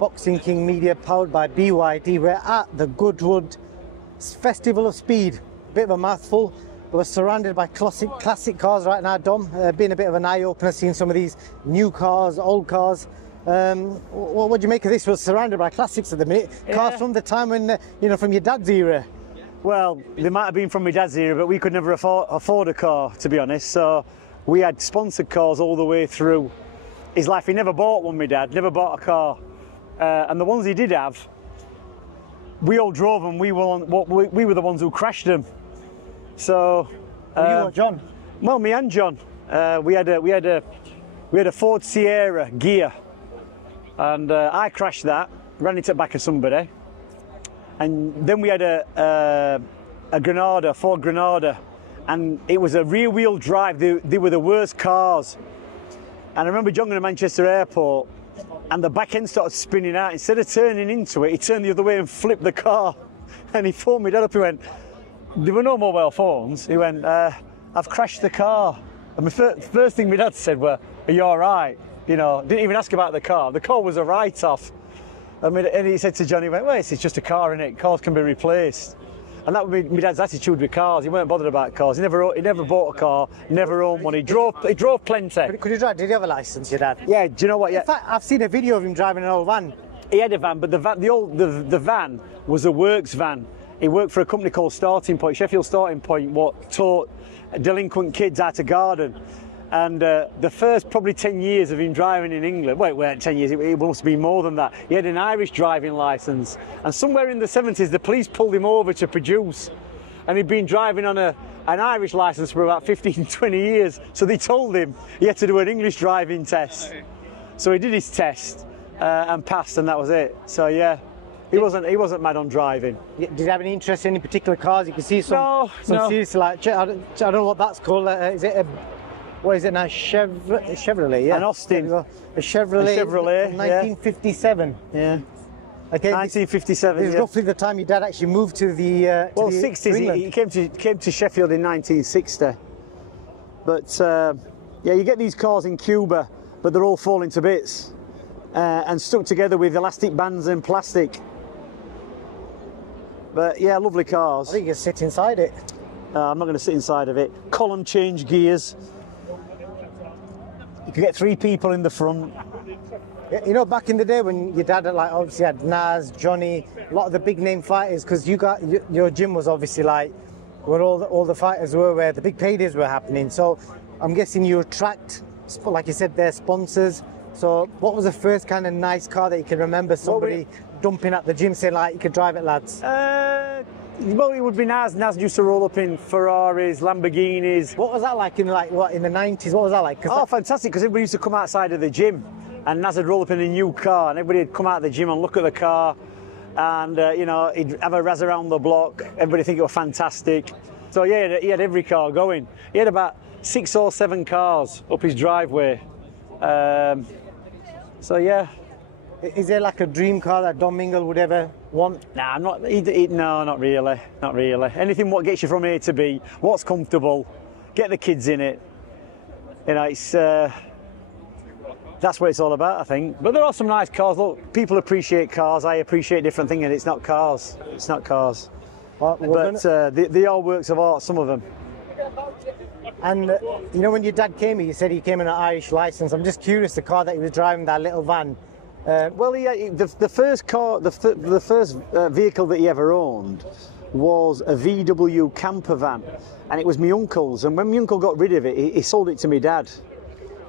Boxing King Media, powered by BYD. We're at the Goodwood Festival of Speed. Bit of a mouthful. We're surrounded by classic cars right now, Dom. Been a bit of an eye-opener seeing some of these new cars, old cars. What do you make of this? We're surrounded by classics at the minute. Cars from the time when, from your dad's era. Well, they might have been from my dad's era, but we could never afford a car, to be honest. So we had sponsored cars all the way through his life. He never bought one, my dad, never bought a car. And the ones he did have, we all drove them. We were the ones who crashed them. So, you or John? Well, me and John. We had a Ford Sierra Ghia, and I crashed that, ran into the back of somebody, and then we had a Granada, Ford Granada, and it was a rear-wheel drive. They were the worst cars. And I remember John going to Manchester Airport, and the back end started spinning out. Instead of turning into it, he turned the other way and flipped the car. And he phoned me dad up. He went, there were no mobile phones. He went, I've crashed the car. And the first thing my dad said were, are you all right? Didn't even ask about the car. The car was a write-off. And he said to John, he went, well, it's just a car, innit? Cars can be replaced. And that would be my dad's attitude with cars. He weren't bothered about cars. He never bought a car, never owned one. He drove plenty. Could you drive? Did he have a license, your dad? Yeah, do you know what? Yeah. In fact, I've seen a video of him driving an old van. He had a van, but the van was a works van. He worked for a company called Starting Point, Sheffield Starting Point, what taught delinquent kids how to garden. And the first probably 10 years of him driving in England, wait, 10 years, it must be more than that. He had an Irish driving licence. And somewhere in the 70s, the police pulled him over to produce. And he'd been driving on an Irish licence for about 15, 20 years. So they told him he had to do an English driving test. So he did his test and passed, and that was it. So yeah, he wasn't mad on driving. Did you have any interest in any particular cars? You can see some No. serious, like, I don't know what that's called. Is it what is it now? Chevrolet, yeah. An Austin. A Chevrolet. From 1957. Yeah. Okay. 1957. This is roughly the time your dad actually moved to the. 60s. He came to Sheffield in 1960. But yeah, you get these cars in Cuba, but they're all falling to bits and stuck together with elastic bands and plastic. But yeah, lovely cars. I think you can sit inside it. I'm not going to sit inside of it. Column change gears. You can get 3 people in the front. Back in the day when your dad obviously had Naz, Johnny, a lot of the big name fighters, because your gym was obviously like where all the fighters were, where the big paydays were happening. So I'm guessing you attract, like you said, their sponsors. So what was the first kind of nice car that you can remember somebody dumping at the gym saying, like, you could drive it, lads? Well, it would be Naz. Naz used to roll up in Ferraris, Lamborghinis. What was that like in the 90s? What was that like? Fantastic, because everybody used to come outside of the gym, and Naz would roll up in a new car, and everybody would come out of the gym and look at the car, and he'd have a razz around the block. Everybody think it was fantastic. So yeah, he had every car going. He had about 6 or 7 cars up his driveway. So yeah. Is there like a dream car that Dom Mingle would ever want? Nah, no, not really. Not really. Anything what gets you from A to B, what's comfortable, get the kids in it. It's that's what it's all about, I think. But there are some nice cars. Look, people appreciate cars. I appreciate different things, and it's not cars. It's not cars. Well, they are works of art, some of them. And when your dad came here, you said he came in an Irish license. I'm just curious, the car that he was driving, that little van. Well, the first car, the first vehicle that he ever owned was a VW camper van, and it was my uncle's. And when my uncle got rid of it, he sold it to my dad,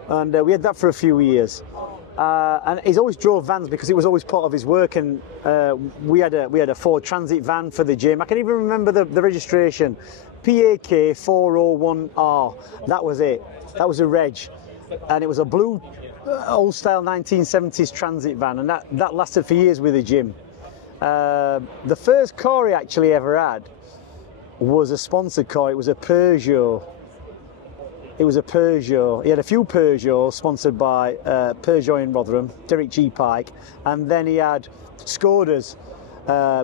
and we had that for a few years. And he's always drove vans because it was always part of his work. And we had a Ford Transit van for the gym. I can even remember the registration, PAK 401R. That was it. That was a reg, and it was a blue. Old style 1970s transit van, and that lasted for years with the gym. The first car he actually ever had was a sponsored car. It was a Peugeot. He had a few Peugeots sponsored by Peugeot in Rotherham, Derek G. Pike, and then he had Skodas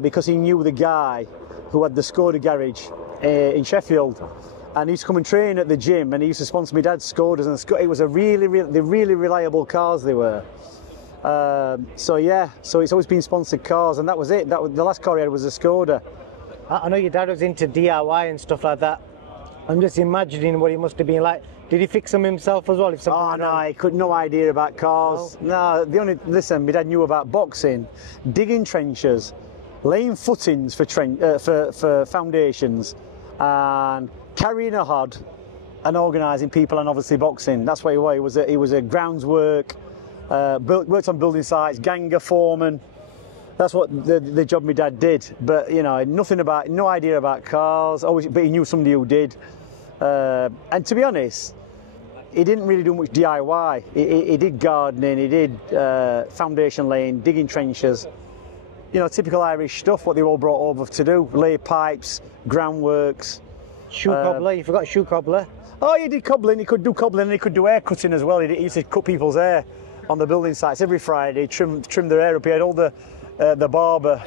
because he knew the guy who had the Skoda garage in Sheffield. And he used to come and train at the gym, and he used to sponsor my dad's Skodas, and it was really reliable cars they were. So yeah, so it's always been sponsored cars, and that was it. The last car he had was a Skoda. I know your dad was into DIY and stuff like that. I'm just imagining what he must have been like. Did he fix them himself as well? If something went wrong? He could no idea about cars. No, listen, my dad knew about boxing, digging trenches, laying footings for foundations, and carrying a hod, and organising people, and obviously boxing. That's what he was. He was a grounds work, worked on building sites, ganger, foreman. That's what the job my dad did. But you know, no idea about cars. But he knew somebody who did. And to be honest, he didn't really do much DIY. He did gardening, he did foundation laying, digging trenches. You know, typical Irish stuff, what they all brought over to do. Lay pipes, groundworks. Shoe cobbler, you forgot shoe cobbler. Oh, he did cobbling, he could do cobbling, and he could do hair cutting as well. He used to cut people's hair on the building sites every Friday, trim their hair up. He had all the barber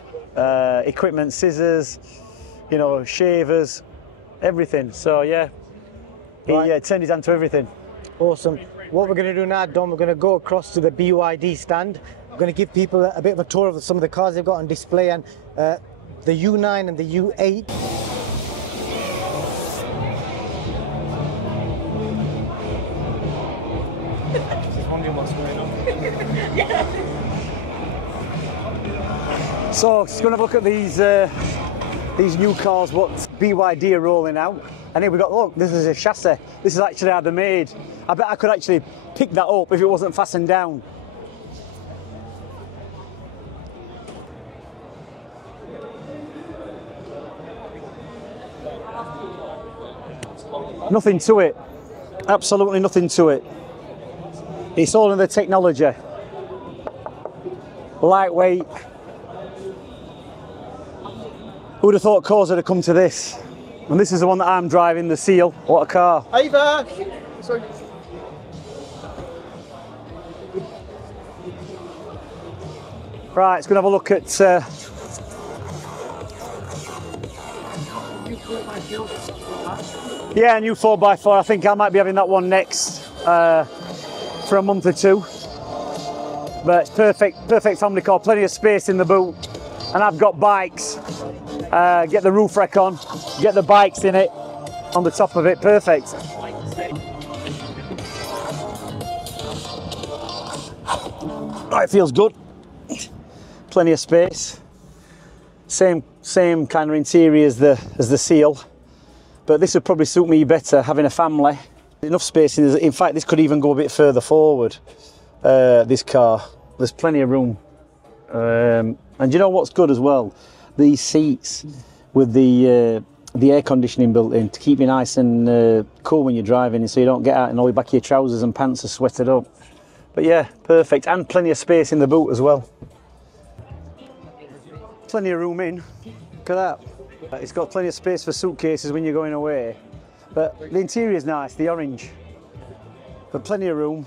equipment, scissors, you know, shavers, everything. So yeah, he turned his hand to everything. Awesome. What we're going to do now, Dom, we're going to go across to the BYD stand. We're going to give people a bit of a tour of some of the cars they've got on display, and the U9 and the U8. Just wondering what's going on. So, just going to have a look at these new cars, what BYD are rolling out. And here we got, look, this is a chassis. This is actually how they're made. I bet I could actually pick that up if it wasn't fastened down. Nothing to it. Absolutely nothing to it. It's all in the technology. Lightweight. Who would have thought cars would have come to this? And this is the one that I'm driving, the Seal. What a car. Hey there. Sorry. Right, let's go and have a look at... yeah, new 4x4. I think I might be having that one next for a month or two. But it's perfect family car, plenty of space in the boot. And I've got bikes. Get the roof rack on, get the bikes in it, on the top of it, perfect. Oh, it feels good. Plenty of space. Same kind of interior as the Seal, but this would probably suit me better, having a family. Enough space in fact, this could even go a bit further forward, this car. There's plenty of room. And you know what's good as well? These seats with the air conditioning built in to keep you nice and cool when you're driving, so you don't get out and all the back of your trousers and pants are sweated up. But yeah, perfect, and plenty of space in the boot as well. Plenty of room in. Look at that. It's got plenty of space for suitcases when you're going away. But the interior is nice, the orange. But plenty of room.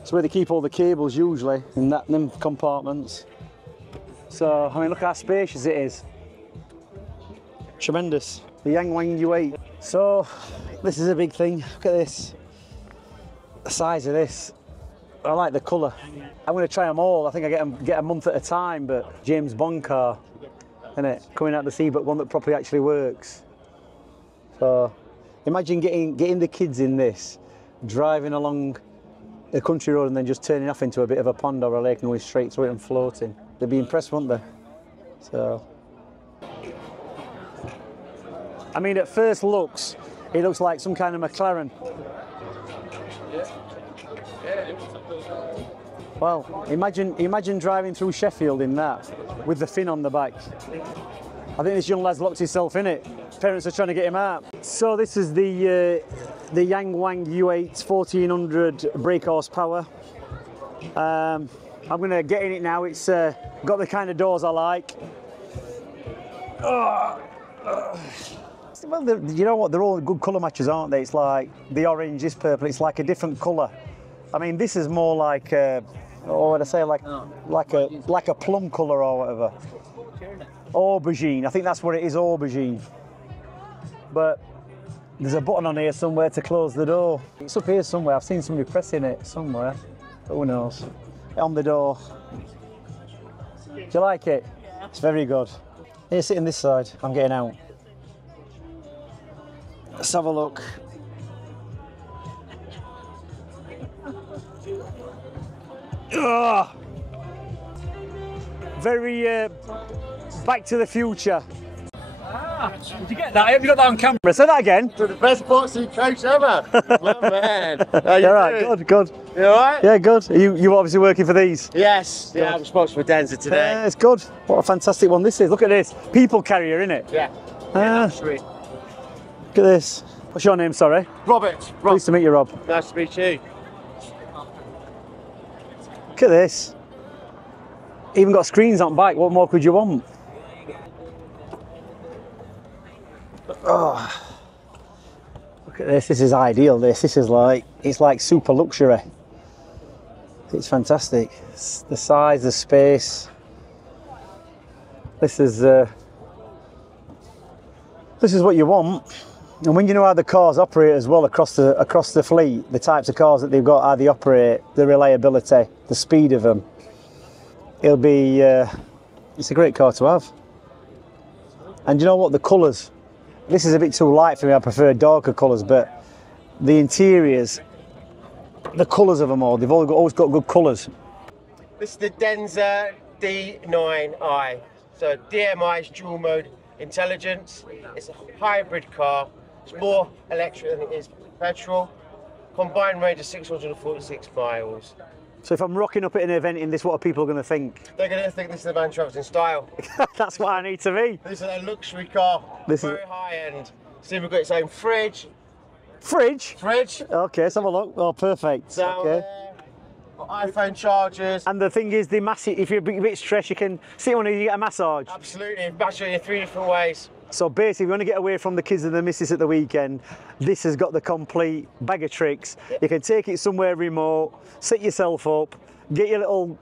It's where they keep all the cables usually, in them compartments. So, I mean, look how spacious it is. Tremendous. The Yangwang U8. So, this is a big thing. Look at this. The size of this. I like the colour. I'm going to try them all. I think I get a month at a time, but James Bond car, innit? Coming out to see, but one that properly actually works. So, imagine getting the kids in this, driving along a country road and then just turning off into a bit of a pond or a lake and going straight through it and floating. They'd be impressed, wouldn't they? So, I mean, at first looks, it looks like some kind of McLaren. Well, imagine driving through Sheffield in that, with the fin on the back. I think this young lad's locked himself in it. Parents are trying to get him out. So this is the Yangwang U8 1400 brake horsepower. I'm going to get in it now. It's got the kind of doors I like. Well, you know what? They're all good colour matches, aren't they? It's like the orange, this purple. It's like a different colour. I mean, this is more like, what would I say, like a plum colour or whatever. Aubergine. I think that's what it is, aubergine. But there's a button on here somewhere to close the door. It's up here somewhere. I've seen somebody pressing it somewhere. Who knows? On the door. Do you like it? Yeah. It's very good. Here, sit on this side. I'm getting out. Let's have a look. Ugh. Very Back to the Future. Did you get that? I hope you got that on camera. Say that again. To the best boxing coach ever. My man. How you All right, doing? good. You alright? Yeah, good. You obviously working for these? Yes. Yeah, I'm sponsored for Denza today. Yeah, it's good. What a fantastic one this is. Look at this. People carrier, innit? Yeah. Sweet. Look at this. What's your name, sorry? Robert. Pleased to meet you, Rob. Nice to meet you. Look at this. Even got screens on bike. What more could you want? Oh. Look at this. This is ideal. This is like, it's like super luxury. It's fantastic. It's the size, the space. This is what you want. And when you know how the cars operate as well across the fleet, the types of cars that they've got, how they operate, the reliability, the speed of them, it'll be, it's a great car to have. And you know what, the colours, this is a bit too light for me, I prefer darker colours, but the interiors, the colours of them all, they've always got good colours. This is the Denza D9i. So DMI is dual mode intelligence. It's a hybrid car. It's more electric than it is petrol. Combined range of 646 miles. So if I'm rocking up at an event in this, what are people going to think? They're going to think this is the man travels in style. That's what I need to be. This is a luxury car. Very high end. See, we've got its own fridge. Fridge? Fridge. Okay, let's have a look. Oh, perfect. Down okay. there. Got iPhone chargers. And the thing is, if you're a bit stressed, you can sit on it and you get a massage. Absolutely. Massage in 3 different ways. So basically, if you want to get away from the kids and the missus at the weekend, this has got the complete bag of tricks. You can take it somewhere remote, set yourself up, get your little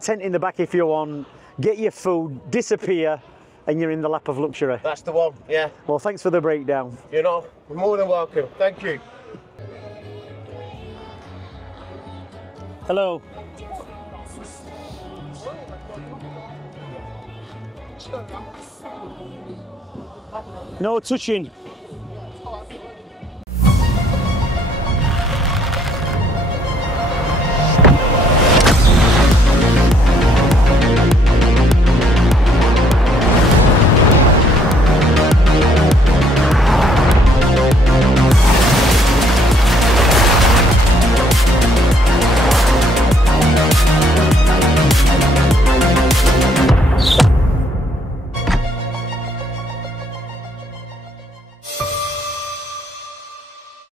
tent in the back if you want, get your food, disappear, and you're in the lap of luxury. That's the one, yeah. Well, thanks for the breakdown. You're more than welcome. Thank you. Hello. No touching.